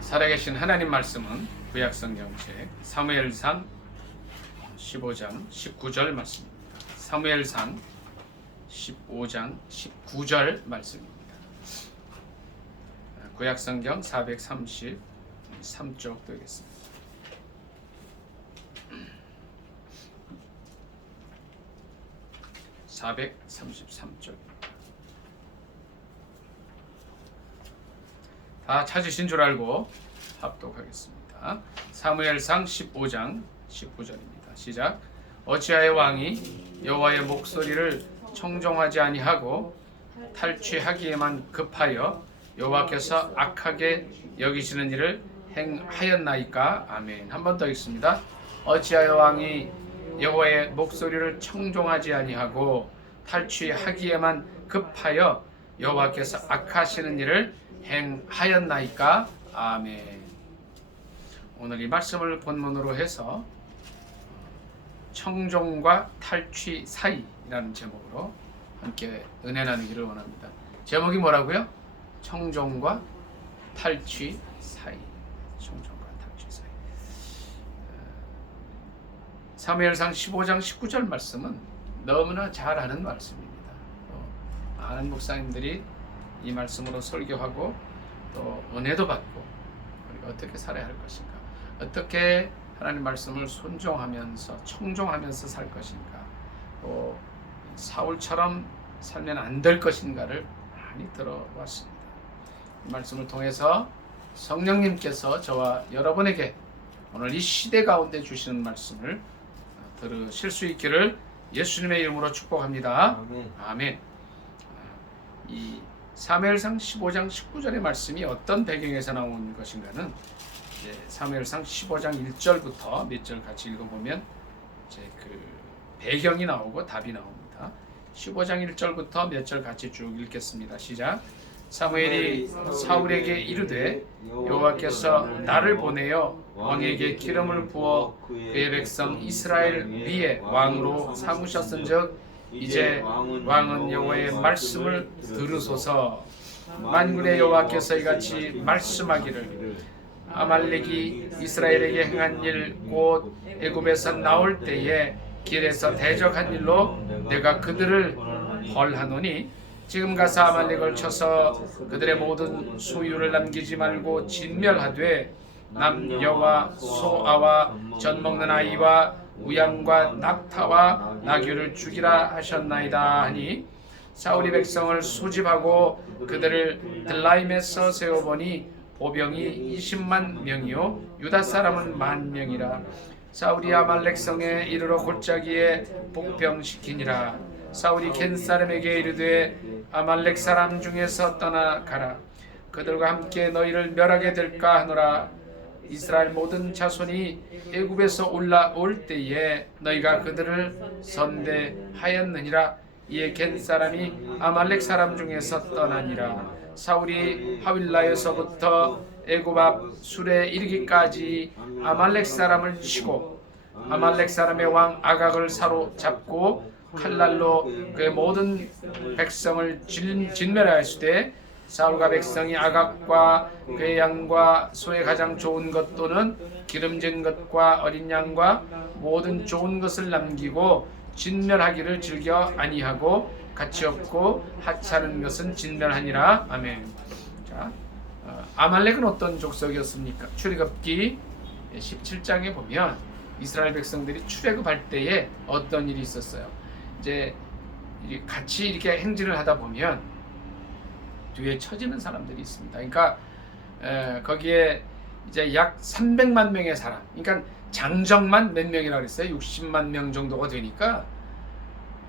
살아계신 하나님 말씀은 구약성경책 사무엘상 15장 19절 말씀입니다. 사무엘상 15장 19절 말씀입니다. 구약성경 433쪽 되겠습니다. 다 찾으신 줄 알고 합독하겠습니다. 사무엘상 15장 19절입니다. 시작. 어찌하여 왕이 여호와의 목소리를 청종하지 아니하고 탈취하기에만 급하여 여호와께서 악하게 여기시는 일을 행하였나이까. 아멘. 한 번 더 읽습니다. 어찌하여 왕이 여호와의 목소리를 청종하지 아니하고 탈취하기에만 급하여 여호와께서 악하시는 일을 행하였나이까. 아멘. 오늘 이 말씀을 본문으로 해서 청종과 탈취 사이라는 제목으로 함께 은혜 나누기를 원합니다. 제목이 뭐라고요? 청종과 탈취 사이. 청종과 탈취 사이. 사무엘상 15장 19절 말씀은 너무나 잘 아는 말씀입니다. 많은 목사님들이 이 말씀으로 설교하고 또 은혜도 받고 우리가 어떻게 살아야 할 것인가, 어떻게 하나님 말씀을 순종하면서 청종하면서 살 것인가, 또 사울처럼 살면 안 될 것인가를 많이 들어왔습니다. 이 말씀을 통해서 성령님께서 저와 여러분에게 오늘 이 시대 가운데 주시는 말씀을 들으실 수 있기를 예수님의 이름으로 축복합니다. 아멘. 아멘. 이 사무엘상 15장 19절의 말씀이 어떤 배경에서 나온 것인가는 사무엘상 15장 1절부터 몇 절 같이 읽어보면 이제 그 배경이 나오고 답이 나옵니다. 15장 1절부터 몇 절 같이 쭉 읽겠습니다. 시작. 사무엘이 사울에게 이르되 여호와께서 나를 보내어 왕에게 기름을 부어 그의 백성 이스라엘 위에 왕으로 삼으셨은즉 이제 왕은 여호와의 말씀을 들으소서. 만군의 여호와께서 이같이 말씀하기를 아말렉이 이스라엘에게 행한 일 곧 애굽에서 나올 때에 길에서 대적한 일로 내가 그들을 벌하노니 지금 가서 아말렉을 쳐서 그들의 모든 소유를 남기지 말고 진멸하되 남녀와 소아와 젖 먹는 아이와 우양과 낙타와 나귀를 죽이라 하셨나이다 하니 사울이 백성을 소집하고 그들을 들라임에서 세워보니 보병이 20만 명이요 유다 사람은 10,000명이라. 사울이 아말렉 성에 이르러 골짜기에 복병시키니라. 사울이 겐 사람에게 이르되 아말렉 사람 중에서 떠나가라. 그들과 함께 너희를 멸하게 될까 하노라. 이스라엘 모든 자손이 애굽에서 올라올 때에 너희가 그들을 선대하였느니라. 이에 겐 사람이 아말렉 사람 중에서 떠나니라. 사울이 하윌라에서부터 애굽 앞 술에 이르기까지 아말렉 사람을 치고 아말렉 사람의 왕 아각을 사로잡고 칼날로 그의 모든 백성을 진멸하였으되 사울과 백성이 아각과 그의 양과 소의 가장 좋은 것 또는 기름진 것과 어린 양과 모든 좋은 것을 남기고 진멸하기를 즐겨 아니하고 가치 없고 하찮은 것은 진멸하니라. 아멘. 자, 아말렉은 어떤 족속이었습니까? 출애굽기 17장에 보면 이스라엘 백성들이 출애굽할 때에 어떤 일이 있었어요. 이제 같이 이렇게 행진을 하다 보면 뒤에 처지는 사람들이 있습니다. 그러니까 거기에 이제 약 300만 명의 사람, 그러니까 장정만 몇 명이라고 그랬어요? 60만 명 정도가 되니까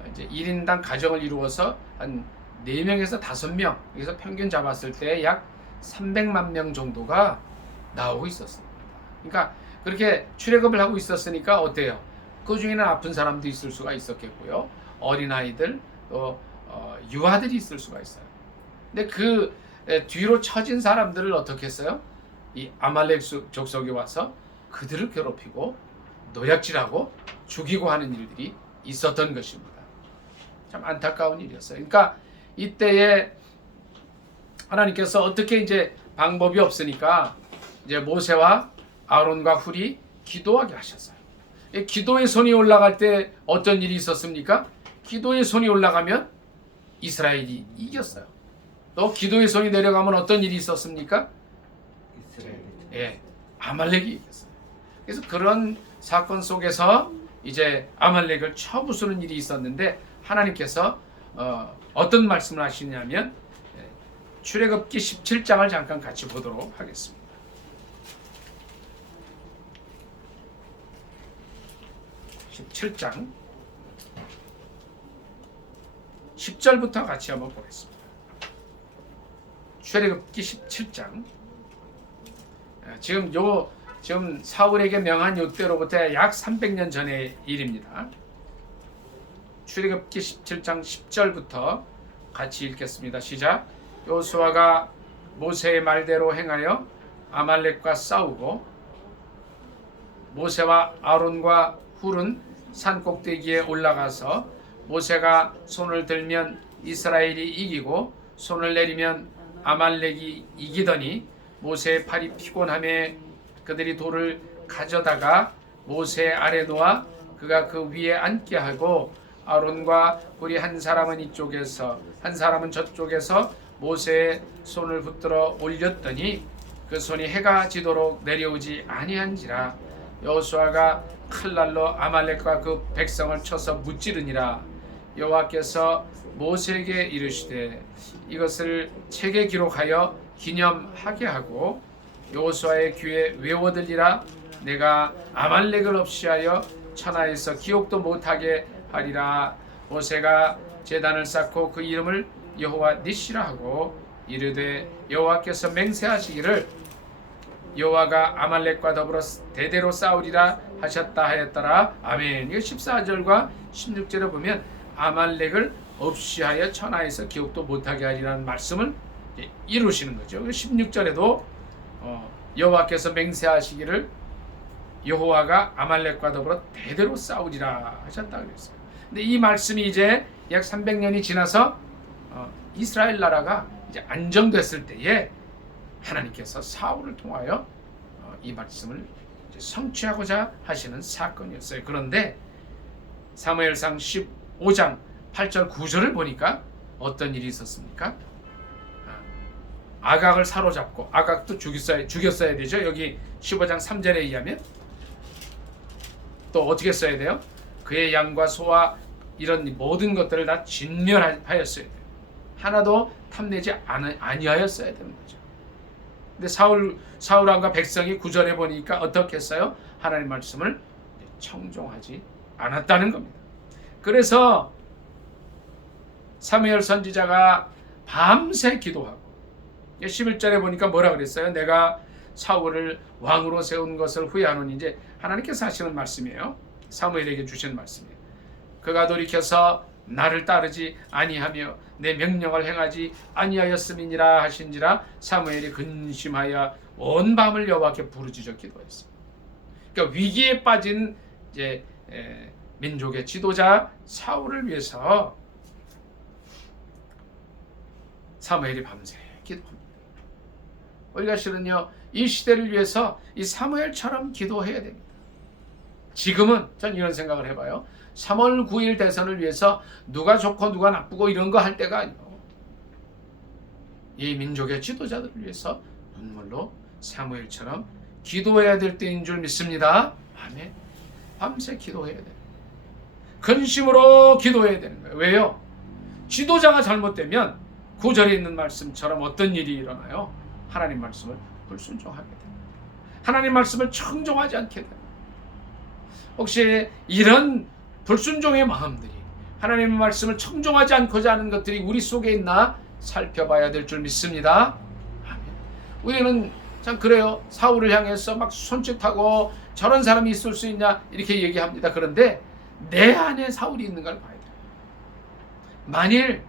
이제 1인당 가정을 이루어서 한 4명에서 5명, 여기서 평균 잡았을 때 약 300만 명 정도가 나오고 있었습니다. 그러니까 그렇게 출애굽을 하고 있었으니까 어때요? 그 중에는 아픈 사람도 있을 수가 있었겠고요. 어린아이들, 또 유아들이 있을 수가 있어요. 근데 그 뒤로 처진 사람들을 어떻게 했어요? 이 아말렉 족속이 와서 그들을 괴롭히고 노략질하고 죽이고 하는 일들이 있었던 것입니다. 참 안타까운 일이었어요. 그러니까 이때에 하나님께서 어떻게 이제 방법이 없으니까 이제 모세와 아론과 훌이 기도하게 하셨어요. 기도의 손이 올라갈 때 어떤 일이 있었습니까? 기도의 손이 올라가면 이스라엘이 이겼어요. 또 기도의 손이 내려가면 어떤 일이 있었습니까? 아말렉이 이겼어요. 그래서 그런 사건 속에서 이제 아말렉을 쳐부수는 일이 있었는데 하나님께서 어떤 말씀을 하시냐면 출애굽기 17장을 잠깐 같이 보도록 하겠습니다. 칠 17장 10절부터 같이 한번 보겠습니다. 출애굽기 17장. 지금 사울에게 명한 요때로부터 약 300년 전의 일입니다. 출애굽기 17장 10절부터 같이 읽겠습니다. 시작. 여호수아가 모세의 말대로 행하여 아말렉과 싸우고 모세와 아론과 훌은 산 꼭대기에 올라가서 모세가 손을 들면 이스라엘이 이기고 손을 내리면 아말렉이 이기더니 모세의 팔이 피곤함에 그들이 돌을 가져다가 모세 아래 놓아 그가 그 위에 앉게 하고 아론과 훌이 한 사람은 이쪽에서 한 사람은 저쪽에서 모세의 손을 붙들어 올렸더니 그 손이 해가 지도록 내려오지 아니한지라. 여호수아가 칼날로 아말렉과 그 백성을 쳐서 무찌르니라. 여호와께서 모세에게 이르시되 이것을 책에 기록하여 기념하게 하고 여호수아의 귀에 외워들리라. 내가 아말렉을 없이하여 천하에서 기억도 못하게 하리라. 모세가 제단을 쌓고 그 이름을 여호와 니시라 하고 이르되 여호와께서 맹세하시기를 여호와가 아말렉과 더불어 대대로 싸우리라 하셨다 하였더라. 아멘. 이거 14절과 16절에 보면 아말렉을 없이하여 천하에서 기억도 못하게 하리라는 말씀을 이루시는 거죠. 16절에도 여호와께서 맹세하시기를 여호와가 아말렉과 더불어 대대로 싸우리라 하셨다 그랬어요. 근데 이 말씀이 이제 약 300년이 지나서 이스라엘 나라가 이제 안정됐을 때에 하나님께서 사울을 통하여 이 말씀을 이제 성취하고자 하시는 사건이었어요. 그런데 사무엘상 15장 8절 9절을 보니까 어떤 일이 있었습니까? 아각을 사로잡고 아각도 죽였어야 되죠. 여기 15장 3절에 의하면 또 어떻게 써야 돼요? 그의 양과 소와 이런 모든 것들을 다 진멸하였어야 돼요. 하나도 탐내지 아니하였어야 되는 거죠. 근데 사울왕과 백성이 9절에 보니까 어떻게 했어요? 하나님 말씀을 청종하지 않았다는 겁니다. 그래서 사무엘 선지자가 밤새 기도하고 11절에 보니까 뭐라 그랬어요? 내가 사울을 왕으로 세운 것을 후회하노니, 이제 하나님께서 하시는 말씀이에요. 사무엘에게 주신 말씀이에요. 그가 돌이켜서 나를 따르지 아니하며 내 명령을 행하지 아니하였음이니라 하신지라. 사무엘이 근심하여 온 밤을 여호와께 부르짖어 기도했어요. 그러니까 위기에 빠진 이제 민족의 지도자 사울을 위해서 사무엘이 밤새 기도합니다. 우리가 실은요 이 시대를 위해서 이 사무엘처럼 기도해야 됩니다. 지금은 전 이런 생각을 해봐요. 3월 9일 대선을 위해서 누가 좋고 누가 나쁘고 이런 거 할 때가 아니고 이 민족의 지도자들을 위해서 눈물로 사무엘처럼 기도해야 될 때인 줄 믿습니다. 아멘. 밤새 기도해야 돼요. 근심으로 기도해야 되는 거예요. 왜요? 지도자가 잘못되면 9절에 있는 말씀처럼 어떤 일이 일어나요? 하나님 말씀을 불순종하게 됩니다. 하나님 말씀을 청종하지 않게 됩니다. 혹시 이런 불순종의 마음들이, 하나님의 말씀을 청종하지 않고자 하는 것들이 우리 속에 있나 살펴봐야 될 줄 믿습니다. 아멘. 우리는 참 그래요. 사울을 향해서 막 손짓하고 저런 사람이 있을 수 있냐 이렇게 얘기합니다. 그런데 내 안에 사울이 있는 걸 봐야 돼요. 만일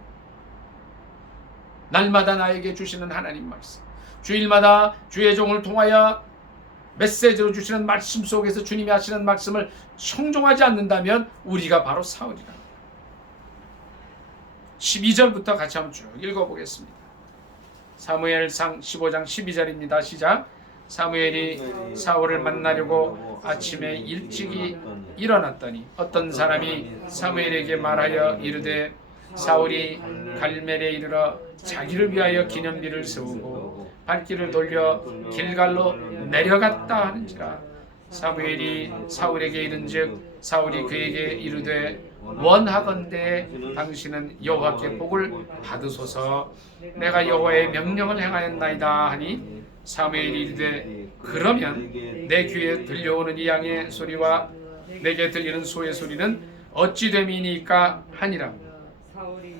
날마다 나에게 주시는 하나님 말씀, 주일마다 주의 종을 통하여 메시지로 주시는 말씀 속에서 주님이 하시는 말씀을 청종하지 않는다면 우리가 바로 사울이라. 12절부터 같이 한번 쭉 읽어보겠습니다. 사무엘상 15장 12절입니다. 시작. 사무엘이 사울을 만나려고 아침에 일찍이 일어났더니 어떤 사람이 사무엘에게 말하여 이르되 사울이 갈멜에 이르러 자기를 위하여 기념비를 세우고 발길을 돌려 길갈로 내려갔다 하는지라. 사무엘이 사울에게 이른즉 사울이 그에게 이르되 원하건대 당신은 여호와께 복을 받으소서. 내가 여호와의 명령을 행하였나이다 하니 사무엘이 이르되 그러면 내 귀에 들려오는 이 양의 소리와 내게 들리는 소의 소리는 어찌 됨이니까 하니라.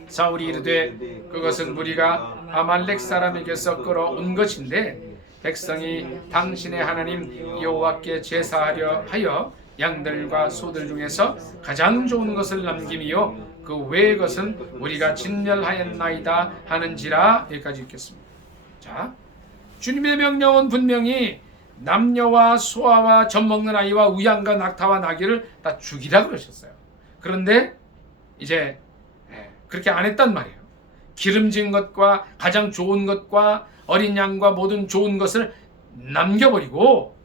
사울이 이르되 그것은 무리가 아말렉 사람에게서 끌어온 것인데 백성이 당신의 하나님 여호와께 제사하려 하여 양들과 소들 중에서 가장 좋은 것을 남김이요 그 외의 것은 우리가 진멸하였나이다 하는지라. 여기까지 읽겠습니다. 자, 주님의 명령은 분명히 남녀와 소아와 젖먹는 아이와 우양과 낙타와 나귀를 다 죽이라 그러셨어요. 그런데 이제 그렇게 안 했단 말이에요. 기름진 것과 가장 좋은 것과 어린 양과 모든 좋은 것을 남겨버리고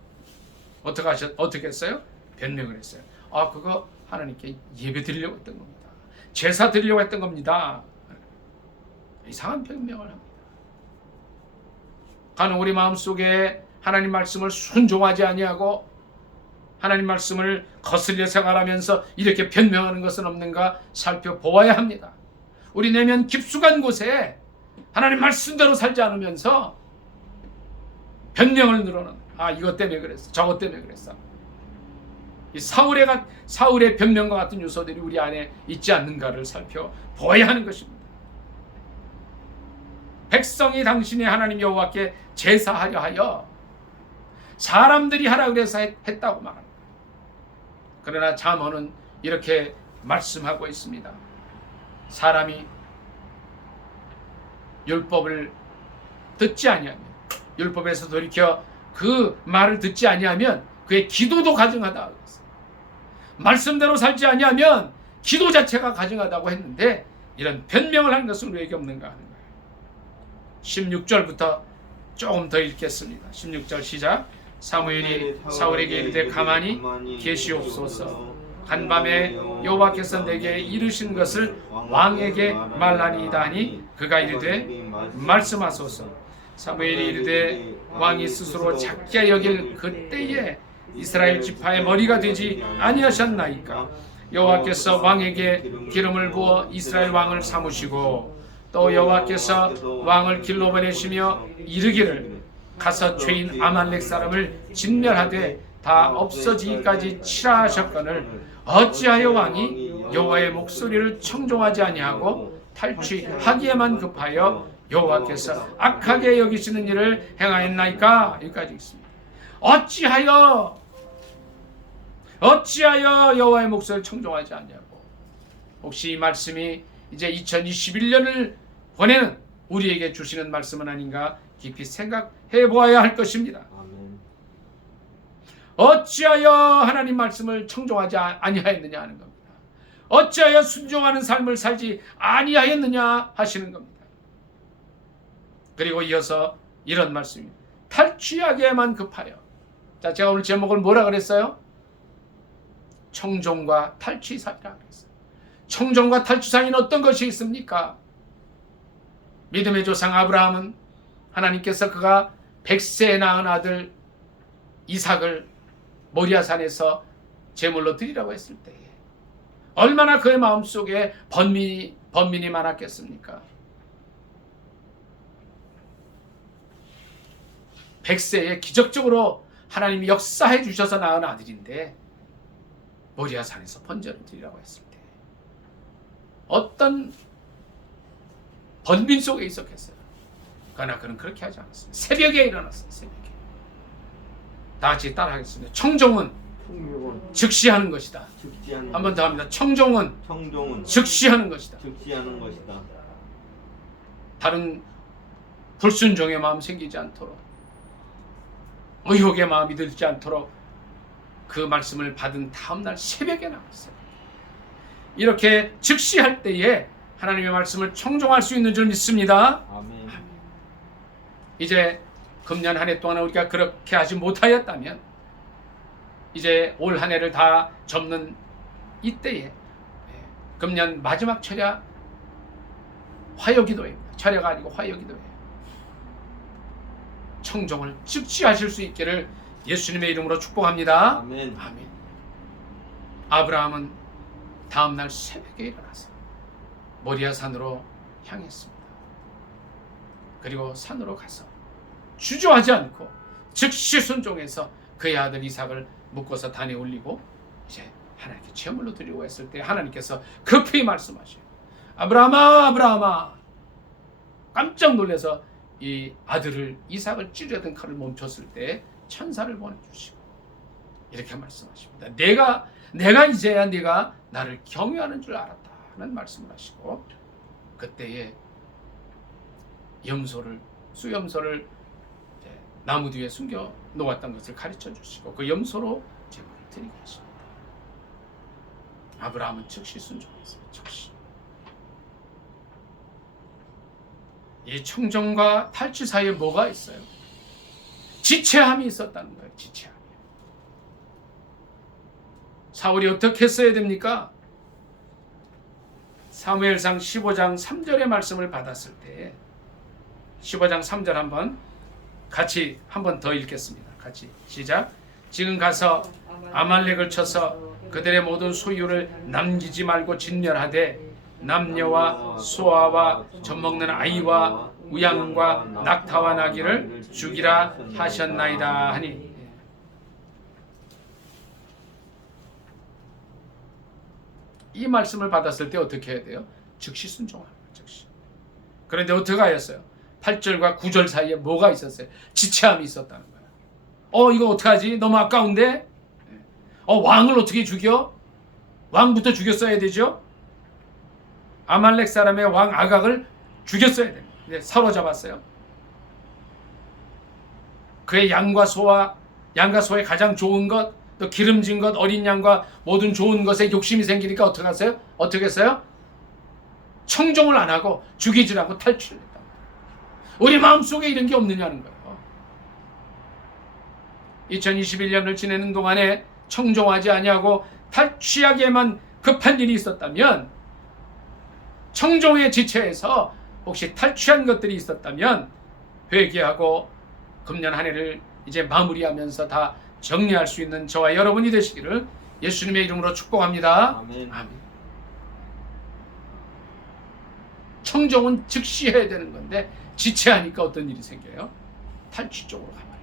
어떻게 했어요? 변명을 했어요. 아, 그거 하나님께 예배 드리려고 했던 겁니다. 제사 드리려고 했던 겁니다. 이상한 변명을 합니다. 가는 우리 마음속에 하나님 말씀을 순종하지 아니하고 하나님 말씀을 거슬려 생활하면서 이렇게 변명하는 것은 없는가 살펴보아야 합니다. 우리 내면 깊숙한 곳에 하나님 말씀대로 살지 않으면서 변명을 늘어놓는, 아, 이것 때문에 그랬어, 저것 때문에 그랬어. 이 사울의 변명과 같은 요소들이 우리 안에 있지 않는가를 살펴보아야 하는 것입니다. 백성이 당신의 하나님 여호와께 제사하려 하여 사람들이 하라 그래서 했다고 말합니다. 그러나 잠언은 이렇게 말씀하고 있습니다. 사람이 율법을 듣지 아니하면, 율법에서 돌이켜 그 말을 듣지 아니하면 그의 기도도 가증하다. 말씀대로 살지 아니하면 기도 자체가 가증하다고 했는데 이런 변명을 하는 것은 우리에게 없는가 하는 거예요. 16절부터 조금 더 읽겠습니다. 16절 시작. 사무엘이 사울에게 이르되 가만히 계시옵소서. 한밤에 여호와께서 내게 이르신 것을 왕에게 말하니이다 하니 그가 이르되 말씀하소서. 사무엘이 이르되 왕이 스스로 작게 여길 그때에 이스라엘 지파의 머리가 되지 아니하셨나이까. 여호와께서 왕에게 기름을 부어 이스라엘 왕을 삼으시고 또 여호와께서 왕을 길로 보내시며 이르기를 가서 죄인 아말렉 사람을 진멸하되 다 없어지기까지 치라 하셨거늘 어찌하여 왕이 여호와의 목소리를 청종하지 아니하고 탈취하기에만 급하여 여호와께서 악하게 여기시는 일을 행하였나이까. 여기까지 있습니다. 어찌하여 여호와의 목소리를 청종하지 않냐고. 혹시 이 말씀이 이제 2021년을 보내는 우리에게 주시는 말씀은 아닌가 깊이 생각해 보아야 할 것입니다. 어찌하여 하나님 말씀을 청종하지 아니하였느냐 하는 겁니다. 어찌하여 순종하는 삶을 살지 아니하였느냐 하시는 겁니다. 그리고 이어서 이런 말씀입니다. 탈취하기에만 급하여. 자, 제가 오늘 제목을 뭐라 그랬어요? 청종과 탈취 사이라 그랬어요. 청종과 탈취 사이는 어떤 것이 있습니까? 믿음의 조상 아브라함은 하나님께서 그가 100세에 낳은 아들 이삭을 모리아산에서 제물로 드리라고 했을 때에 얼마나 그의 마음속에 번민이 많았겠습니까? 100세에 기적적으로 하나님이 역사해 주셔서 낳은 아들인데 모리아산에서 번제를 드리라고 했을 때 어떤 번민 속에 있었겠어요. 그러나 그는 그렇게 하지 않았습니다. 새벽에 일어났어요. 새벽에. 다 같이 따라하겠습니다. 청종은 즉시하는 것이다. 한 번 더 합니다. 청종은 즉시하는 것이다. 다른 불순종의 마음 생기지 않도록, 의혹의 마음이 들지 않도록 그 말씀을 받은 다음날 새벽에 나왔어요. 이렇게 즉시할 때에 하나님의 말씀을 청종할 수 있는 줄 믿습니다. 아멘. 이제 금년 한 해 동안 우리가 그렇게 하지 못하였다면 이제 올 한 해를 다 접는 이때에 금년 마지막 철야 화요기도입니다. 철야가 아니고 화요기도예요. 청종을 즉시 하실 수 있기를 예수님의 이름으로 축복합니다. 아멘. 아멘. 아브라함은 다음날 새벽에 일어나서 모리아 산으로 향했습니다. 그리고 산으로 가서 주저하지 않고 즉시 순종해서 그의 아들 이삭을 묶어서 단에 올리고 이제 하나님께 제물로 드리고 했을 때 하나님께서 급히 말씀하셔요. 아브라함아, 아브라함아. 깜짝 놀라서 이 아들을 이삭을 찌르던 칼을 멈췄을 때 천사를 보내주시고 이렇게 말씀하십니다. 내가 이제야 네가 나를 경외하는 줄 알았다는 말씀을 하시고 그때에 수염소를 나무 뒤에 숨겨 놓았던 것을 가르쳐 주시고 그 염소로 제물을 드리게 하십니다. 아브라함은 즉시 순종했어요. 즉시. 이 청정과 탈취 사이에 뭐가 있어요? 지체함이 있었다는 거예요. 지체함. 사울이 어떻게 했어야 됩니까? 사무엘상 15장 3절의 말씀을 받았을 때 15장 3절 같이 한 번 더 읽겠습니다. 같이 시작. 지금 가서 아말렉을 쳐서 그들의 모든 소유를 남기지 말고 진멸하되 남녀와 소아와 젖먹는 아이와 우양과 낙타와 나귀를 죽이라 하셨나이다 하니 이 말씀을 받았을 때 어떻게 해야 돼요? 즉시 순종하는 거예요. 즉시. 그런데 어떻게 하였어요? 8절과 9절 사이에 뭐가 있었어요? 지체함이 있었다는 거예요. 이거 어떡하지? 너무 아까운데? 왕을 어떻게 죽여? 왕부터 죽였어야 되죠? 아말렉 사람의 왕 아각을 죽였어야 됩니다. 근데 사로잡았어요. 그의 양과 소의 가장 좋은 것, 또 기름진 것, 어린 양과 모든 좋은 것에 욕심이 생기니까 어떻게 하세요? 어떻게 했어요? 청종을 안 하고 죽이지 않고 탈취를. 우리 마음속에 이런 게 없느냐는 거예요. 2021년을 지내는 동안에 청종하지 아니하고 탈취하기에만 급한 일이 있었다면 청종의 지체에서 혹시 탈취한 것들이 있었다면 회개하고 금년 한 해를 이제 마무리하면서 다 정리할 수 있는 저와 여러분이 되시기를 예수님의 이름으로 축복합니다. 아멘. 아멘. 청종은 즉시 해야 되는 건데 지체하니까 어떤 일이 생겨요? 탈취 쪽으로 가버려요.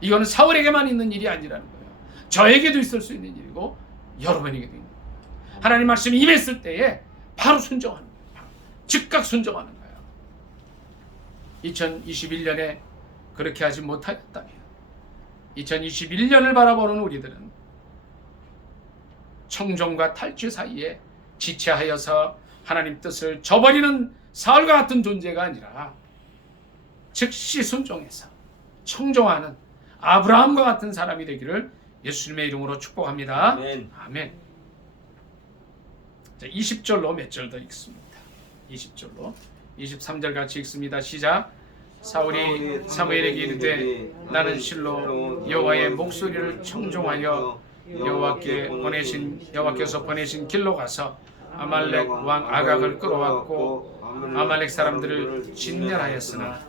이거는 사울에게만 있는 일이 아니라는 거예요. 저에게도 있을 수 있는 일이고 여러분에게도 있는 거예요. 하나님 말씀이 임했을 때에 바로 순종하는 거예요. 즉각 순종하는 거예요. 2021년에 그렇게 하지 못하였다면 2021년을 바라보는 우리들은 청종과 탈취 사이에 지체하여서 하나님 뜻을 저버리는 사울과 같은 존재가 아니라 즉시 순종해서 청종하는 아브라함과 같은 사람이 되기를 예수님의 이름으로 축복합니다. 아멘. 아멘. 자, 20절로 몇 절 더 읽습니다. 20절로 23절 같이 읽습니다. 시작. 사울이 사무엘에게 이르되 나는 실로 여호와의 목소리를 청종하여 여호와께서 보내신 길로 가서 아말렉 왕 아각을 끌어왔고 아말렉 사람들을 진멸하였으나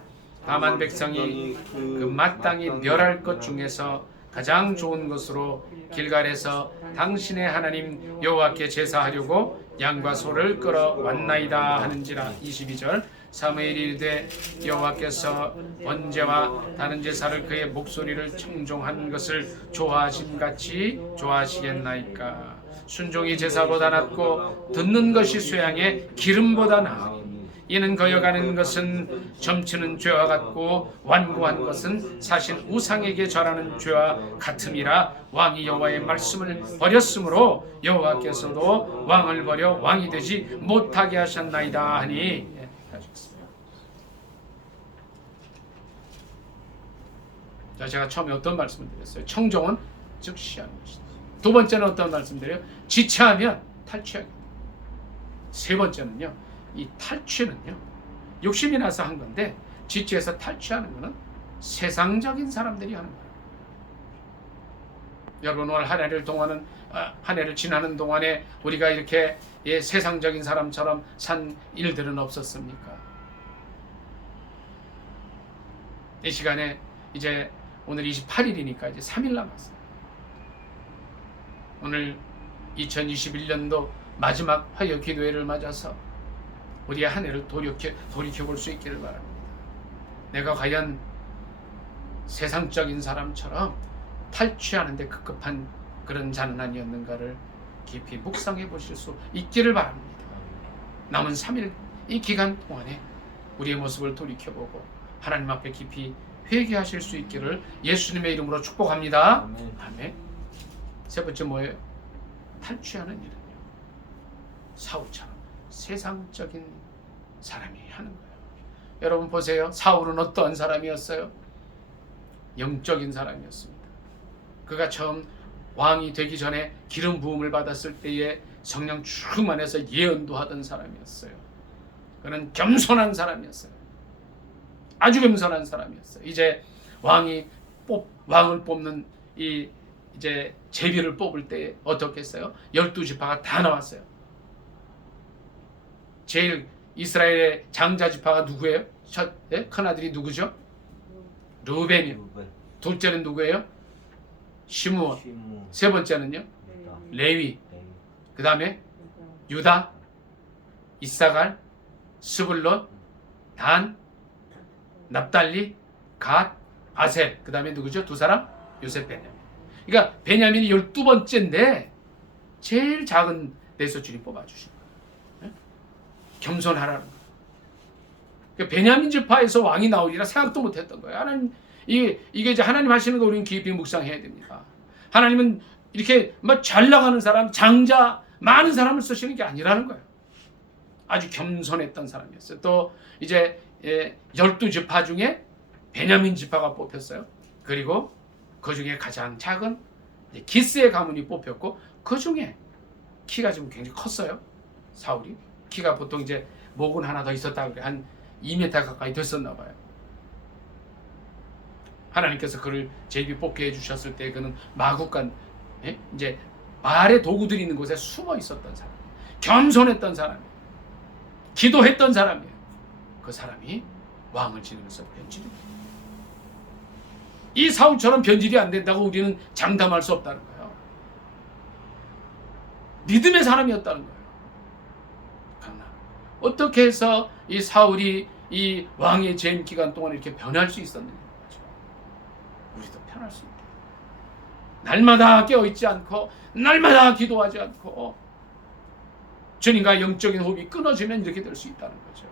다만 백성이 그 마땅히 멸할 것 중에서 가장 좋은 것으로 길갈에서 당신의 하나님 여호와께 제사하려고 양과 소를 끌어왔나이다 하는지라. 22절. 사무엘이 이르되 여호와께서 번제와 다른 제사를 그의 목소리를 청종한 것을 좋아하심같이 좋아하시겠나이까. 순종이 제사보다 낫고 듣는 것이 쇠양의 기름보다 나으니 이는 거여가는 것은 점치는 죄와 같고 완고한 것은 사실 우상에게 절하는 죄와 같음이라. 왕이 여호와의 말씀을 버렸으므로 여호와께서도 왕을 버려 왕이 되지 못하게 하셨나이다 하니. 자, 제가 처음에 어떤 말씀을 드렸어요? 청종은 즉시 하는 것이다. 두 번째는 어떤 말씀드려요? 지체하면 탈취하게. 세 번째는요, 이 탈취는요 욕심이 나서 한 건데 지체해서 탈취하는 거는 세상적인 사람들이 하는 거예요. 여러분 오늘 한 해를 지나는 동안에 우리가 이렇게 세상적인 사람처럼 산 일들은 없었습니까? 이 시간에 이제 오늘 28일이니까 이제 3일 남았어요. 오늘 2021년도 마지막 화요 기도회를 맞아서 우리의 한 해를 돌이켜볼 수 있기를 바랍니다. 내가 과연 세상적인 사람처럼 탈취하는 데 급급한 그런 자는 아니었는가를 깊이 묵상해 보실 수 있기를 바랍니다. 남은 3일 이 기간 동안에 우리의 모습을 돌이켜보고 하나님 앞에 깊이 회개하실 수 있기를 예수님의 이름으로 축복합니다. 아멘. 세 번째 뭐예요? 탈취하는 일은요, 사울처럼 세상적인 사람이 하는 거예요. 여러분 보세요. 사울은 어떠한 사람이었어요? 영적인 사람이었습니다. 그가 처음 왕이 되기 전에 기름 부음을 받았을 때에 성령 충만해서 예언도 하던 사람이었어요. 그는 겸손한 사람이었어요. 아주 겸손한 사람이었어요. 이제 왕을 뽑는 이제 제비를 뽑을 때 어떻게 했어요? 12지파가 다 나왔어요. 제일 이스라엘의 장자 지파가 누구예요? 큰아들이 누구죠? 르우벤이요. 둘째는 누구예요? 시므온. 세 번째는요? 레위. 그 다음에 유다, 이사갈, 스불론, 단, 납달리, 갓, 아셀. 그 다음에 누구죠? 두 사람? 요셉, 베냐민. 그러니까 베냐민이 12번째인데 제일 작은 데서 주님 뽑아주신 거예요. 겸손하라는 거예요. 그러니까 베냐민 지파에서 왕이 나오리라 생각도 못했던 거예요. 하나님, 이게 이제 하나님 하시는 거 우리는 깊이 묵상해야 됩니다. 하나님은 이렇게 막 잘 나가는 사람, 장자, 많은 사람을 쓰시는 게 아니라는 거예요. 아주 겸손했던 사람이었어요. 또 이제 12지파 중에 베냐민 지파가 뽑혔어요. 그리고 그 중에 가장 작은 기스의 가문이 뽑혔고, 그 중에 키가 좀 굉장히 컸어요. 사울이 키가 보통 이제 목은 하나 더 있었다 그래. 한 2m 가까이 됐었나 봐요. 하나님께서 그를 제비 뽑게 해주셨을 때 그는 마구간 이제 말의 도구들이 있는 곳에 숨어 있었던 사람, 겸손했던 사람이에요. 기도했던 사람이에요. 그 사람이 왕을 지내면서 변질이 돼요. 이 사울처럼 변질이 안 된다고 우리는 장담할 수 없다는 거예요. 믿음의 사람이었다는 거예요. 그러나 어떻게 해서 이 사울이 이 왕의 재임 기간 동안 이렇게 변할 수 있었는지 우리도 변할 수 있다. 날마다 깨어있지 않고 날마다 기도하지 않고 주님과 영적인 호흡이 끊어지면 이렇게 될 수 있다는 거죠.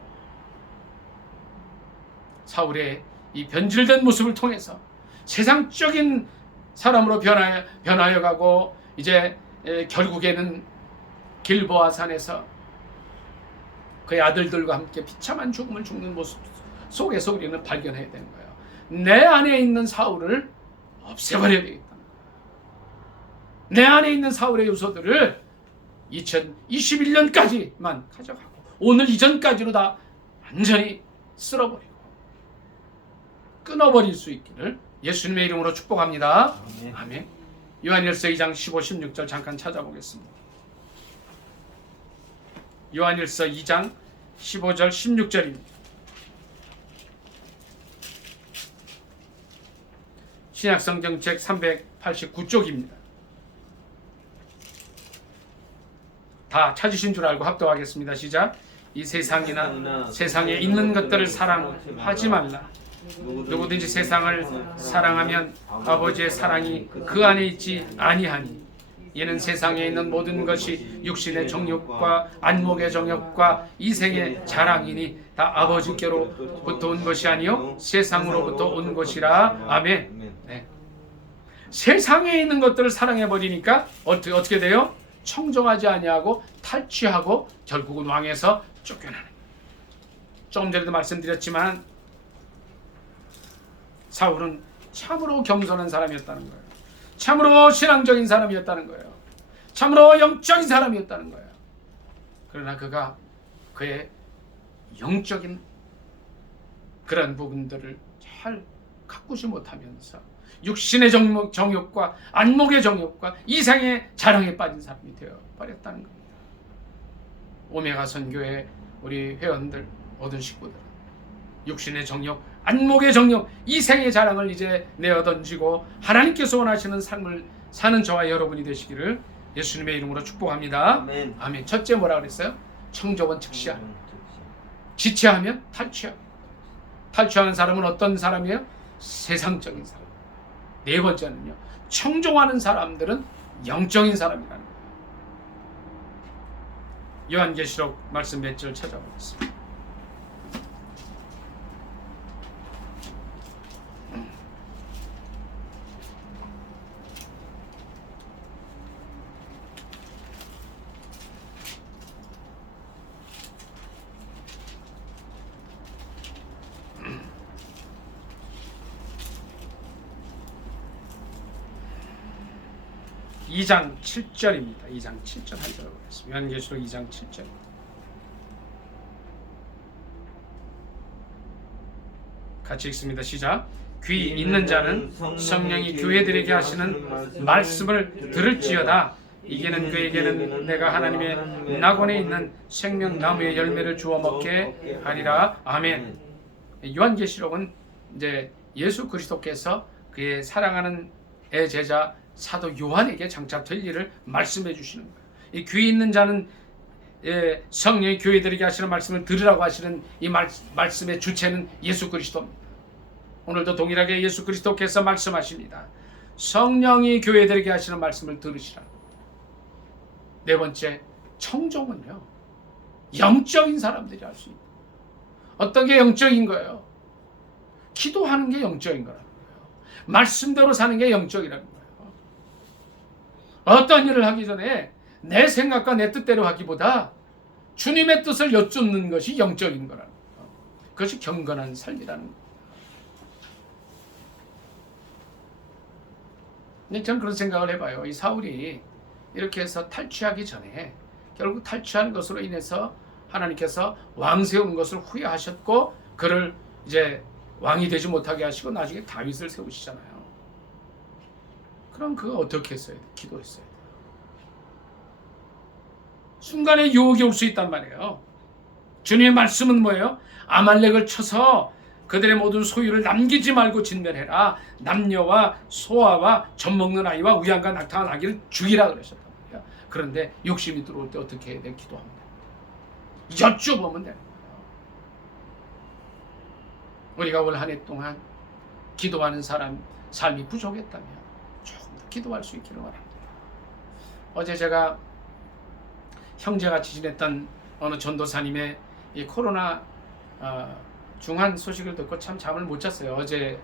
사울의 이 변질된 모습을 통해서 세상적인 사람으로 변하여 가고 이제 결국에는 길보아 산에서 그의 아들들과 함께 비참한 죽음을 죽는 모습 속에서 우리는 발견해야 되는 거예요. 내 안에 있는 사울을 없애버려야 되겠다. 내 안에 있는 사울의 요소들을 2021년까지만 가져가고 오늘 이전까지로 다 완전히 쓸어버리고 끊어버릴 수 있기를 예수님의 이름으로 축복합니다. 아멘. 요한일서 2장 15, 16절 잠깐 찾아보겠습니다. 요한일서 2장 15절 16절입니다. 신약성경책 389쪽입니다. 다 찾으신 줄 알고 합독하겠습니다. 시작. 이 세상이나 세상에 있는 것들을 사랑하지 말라. 누구든지 세상을 사랑하면 아버지의 사랑이 그 안에 있지 아니하니 이는 세상에 있는 모든 것이 육신의 정욕과 안목의 정욕과 이생의 자랑이니 다 아버지께로부터 온 것이 아니요 세상으로부터 온 것이라. 아멘. 네. 세상에 있는 것들을 사랑해버리니까 어떻게 돼요? 청정하지 아니하고 탈취하고 결국은 왕에서 쫓겨나는. 조금 전에도 말씀드렸지만 사울은 참으로 겸손한 사람이었다는 거예요. 참으로 신앙적인 사람이었다는 거예요. 참으로 영적인 사람이었다는 거예요. 그러나 그가 그의 영적인 그런 부분들을 잘 가꾸지 못하면서 육신의 정욕과 안목의 정욕과 이상의 자랑에 빠진 사람이 되어버렸다는 겁니다. 오메가 선교회 우리 회원들, 모든 식구들, 육신의 정욕, 안목의 정욕, 이생의 자랑을 이제 내어던지고 하나님께서 원하시는 삶을 사는 저와 여러분이 되시기를 예수님의 이름으로 축복합니다. 아멘. 아멘. 첫째 뭐라 그랬어요? 청조원 즉시하라. 지체하면 탈취하고. 탈취하는 사람은 어떤 사람이에요? 세상적인 사람. 네 번째는요, 청종하는 사람들은 영적인 사람이라는 거예요. 요한계시록 말씀 몇 절 찾아보겠습니다. (2장 7절입니다) 2장 7절 한 절 보겠습니다. 요한계시록 2장 7절. 같이 읽습니다. 시작. 귀 있는 자는 성령이 교회들에게 하시는 말씀을 들을지어다. 이게는 그에게는 내가 하나님의 낙원에 있는 생명나무의 열매를 주어 먹게 하리라. 아멘. 요한계시록은 이제 예수 그리스도께서 그의 사랑하는 제자 사도 요한에게 장차 될 일을 말씀해 주시는 거예요. 이 귀 있는 자는 성령이 교회들에게 하시는 말씀을 들으라고 하시는 이 말씀의 주체는 예수 그리스도입니다. 오늘도 동일하게 예수 그리스도께서 말씀하십니다. 성령이 교회들에게 하시는 말씀을 들으시라. 네 번째, 청종은요, 영적인 사람들이 할 수 있다. 어떤 게 영적인 거예요? 기도하는 게 영적인 거라는 거예요. 말씀대로 사는 게 영적이라는 거예요. 어떤 일을 하기 전에 내 생각과 내 뜻대로 하기보다 주님의 뜻을 여쭙는 것이 영적인 거라는 거예요. 그것이 경건한 삶이라는 거예요. 근데 저는 그런 생각을 해봐요. 이 사울이 이렇게 해서 탈취하기 전에 결국 탈취한 것으로 인해서 하나님께서 왕 세우는 것을 후회하셨고 그를 이제 왕이 되지 못하게 하시고 나중에 다윗을 세우시잖아요. 그럼 그거 어떻게 했어야 돼? 기도했어야 돼. 순간에 유혹이 올 수 있단 말이에요. 주님의 말씀은 뭐예요? 아말렉을 쳐서 그들의 모든 소유를 남기지 말고 진멸해라. 남녀와 소아와 젖먹는 아이와 우양과 낙타와 나귀를 죽이라 그러셨단 말이에요. 그런데 욕심이 들어올 때 어떻게 해야 돼? 기도하면 돼. 여쭤보면 되는 거예요. 우리가 올 한 해 동안 기도하는 사람 삶이 부족했다면 조금 더 기도할 수 있기를 바랍니다. 어제 제가 형제같이 지냈던 어느 전도사님의 이 코로나 중한 소식을 듣고 참 잠을 못 잤어요. 어제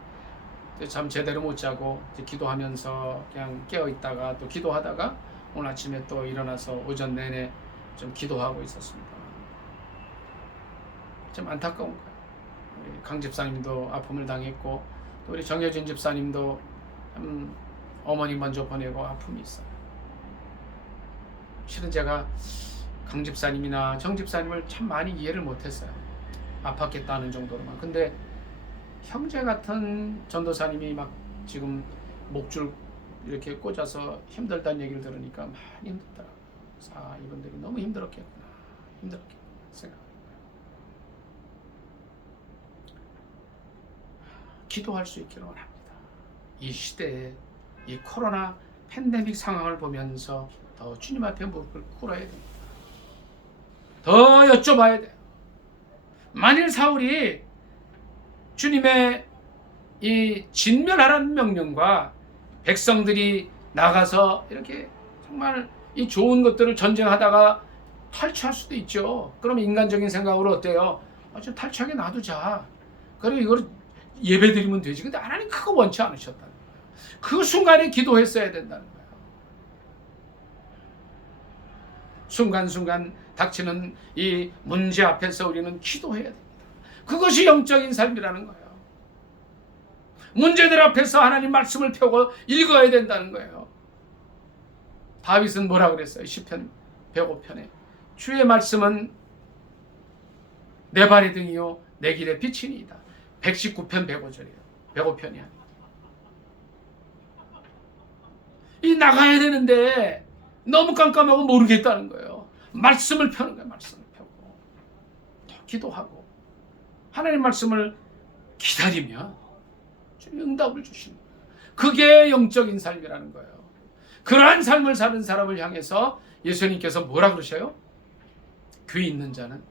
잠 제대로 못 자고 기도하면서 그냥 깨어 있다가 또 기도하다가 오늘 아침에 또 일어나서 오전 내내 좀 기도하고 있었습니다. 좀 안타까운 거예요. 우리 강 집사님도 아픔을 당했고 또 우리 정여진 집사님도 참 어머니 먼저 보내고 아픔이 있어요. 실은 제가 강 집사님이나 정 집사님을 참 많이 이해를 못했어요. 아팠겠다는 정도로만. 근데 형제 같은 전도사님이 막 지금 목줄 이렇게 꽂아서 힘들다는 얘기를 들으니까 많이 힘들더라고요. 그래서 이분들이 너무 힘들었겠구나. 힘들었겠구나 생각합니다. 기도할 수 있기를 원합니다. 이 시대에 이 코로나 팬데믹 상황을 보면서 더 주님 앞에 무릎을 꿇어야 됩니다. 더 여쭤봐야 돼요. 만일 사울이 주님의 이 진멸하라는 명령과 백성들이 나가서 이렇게 정말 이 좋은 것들을 전쟁하다가 탈취할 수도 있죠. 그럼 인간적인 생각으로 어때요? 좀 탈취하게 놔두자. 그리고 이걸 예배드리면 되지. 근데 하나님 그거 원치 않으셨다는 거예요. 그 순간에 기도했어야 된다는 거예요. 순간순간 닥치는 이 문제 앞에서 우리는 기도해야 됩니다. 그것이 영적인 삶이라는 거예요. 문제들 앞에서 하나님 말씀을 펴고 읽어야 된다는 거예요. 다윗은 뭐라 그랬어요? 시편 105편에 주의 말씀은 내 발의 등이요 내 길의 빛이니이다. 119편 105절이에요. 배고편이 아니에요. 이 나가야 되는데 너무 깜깜하고 모르겠다는 거예요. 말씀을 펴는 거예요. 말씀을 펴고 또 기도하고 하나님 말씀을 기다리면 주님 응답을 주시는 거예요. 그게 영적인 삶이라는 거예요. 그러한 삶을 사는 사람을 향해서 예수님께서 뭐라 그러셔요? 귀 있는 자는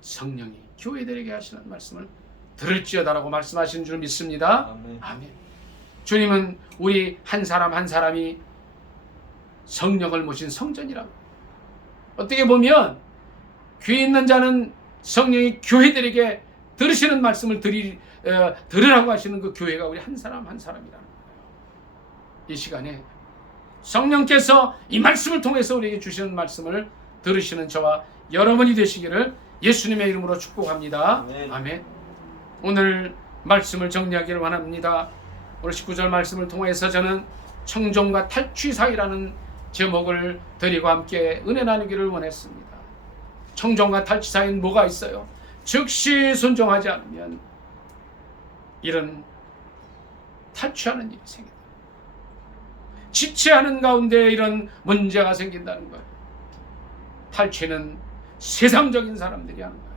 성령이 교회들에게 하시는 말씀을 들을지어다라고 말씀하시는 줄 믿습니다. 아멘. 아멘. 주님은 우리 한 사람 한 사람이 성령을 모신 성전이라고. 어떻게 보면 귀 있는 자는 성령이 교회들에게 들으시는 말씀을 들으라고 하시는 그 교회가 우리 한 사람 한 사람이라는 거예요. 이 시간에 성령께서 이 말씀을 통해서 우리에게 주시는 말씀을 들으시는 저와 여러분이 되시기를 예수님의 이름으로 축복합니다. 아멘. 아멘. 오늘 말씀을 정리하기를 원합니다. 오늘 19절 말씀을 통해서 저는 청종과 탈취 사이라는 제목을 드리고 함께 은혜 나누기를 원했습니다. 청종과 탈취 사이는 뭐가 있어요? 즉시 순종하지 않으면 이런 탈취하는 일이 생긴다. 지체하는 가운데 이런 문제가 생긴다는 거예요. 탈취는 세상적인 사람들이 하는 거예요.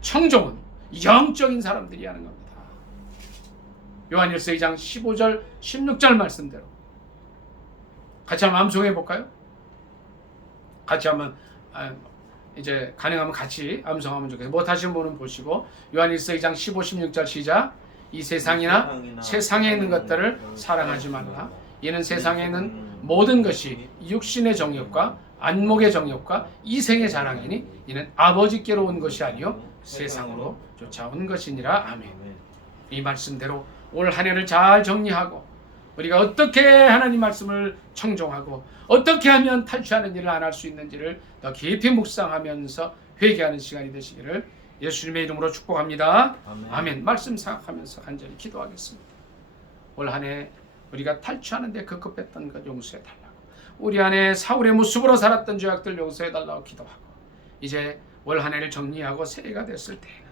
청종은 영적인 사람들이 하는 겁니다. 요한일서 2장 15절 16절 말씀대로 같이 한번 암송해 볼까요? 같이 한번 이제 가능하면 같이 암송하면 좋겠어요. 못하시는 분은 보시고 요한일서 2장 15, 16절 시작. 이 세상이나 세상에 있는 것들을 사랑하지 말라. 이는 세상에 있는 모든 것이 육신의 정욕과 안목의 정욕과 이생의 자랑이니 이는 아버지께로 온 것이 아니요 세상으로 쫓아온 것이니라. 아멘. 이 말씀대로 올 한 해를 잘 정리하고 우리가 어떻게 하나님 말씀을 청종하고 어떻게 하면 탈취하는 일을 안 할 수 있는지를 더 깊이 묵상하면서 회개하는 시간이 되시기를 예수님의 이름으로 축복합니다. 아멘. 아멘. 말씀 생각하면서 간절히 기도하겠습니다. 올 한 해 우리가 탈취하는데 급급했던 것 용서해달라고, 우리 안에 사울의 모습으로 살았던 죄악들 용서해달라고 기도하고, 이제 올 한 해를 정리하고 새해가 됐을 때에는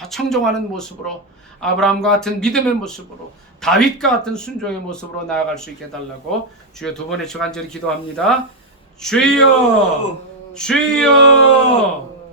더 청종하는 모습으로, 아브라함과 같은 믿음의 모습으로, 다윗과 같은 순종의 모습으로 나아갈 수 있게 해달라고 주여 두 번의 간절히 기도합니다. 주여, 주여.